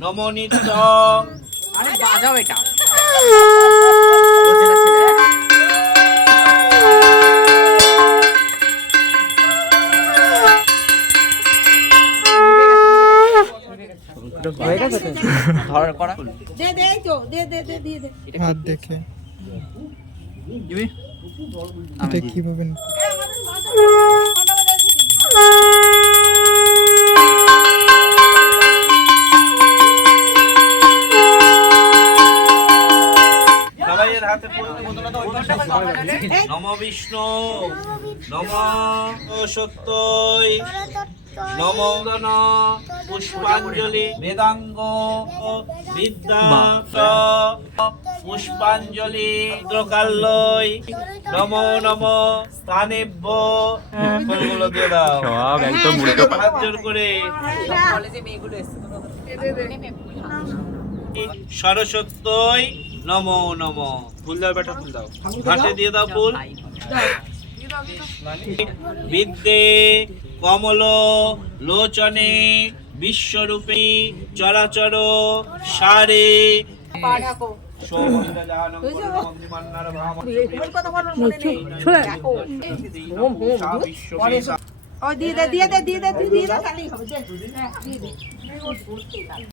নমো নিত্য। আরে বাজাও এটা। হয়ে গেছে তো ধরার করা দে দে এই তো দে দে দে দিয়ে দে হাত দেখে দিবি এটা কিভাবে সবাইয়ের হাতে নম বিষ্ণু নম সত্যই নম গণ পুষ্পাঞ্জলি বেদাঙ্গ বিদ্যা পুষ্পাঞ্জলি দ্রকাল্যই নম নম স্থানেভ্য ফলগুলো দিয়ে দাও সব একদম উল্টো হাত জোর করে কলেজে মেয়েগুলো এসছে সরস্বত্যই নমো নমো। ফুল দাও বেটা, ফুল দাও, ঘাটে দিয়ে দাও ফুল। বিদ্যে কমল লোচনে বিশ্বরূপী চরাচর সারে দিয়ে দে দিয়ে দে দিয়ে দে দিয়ে দে তাহলেই হবে দে দিয়ে দে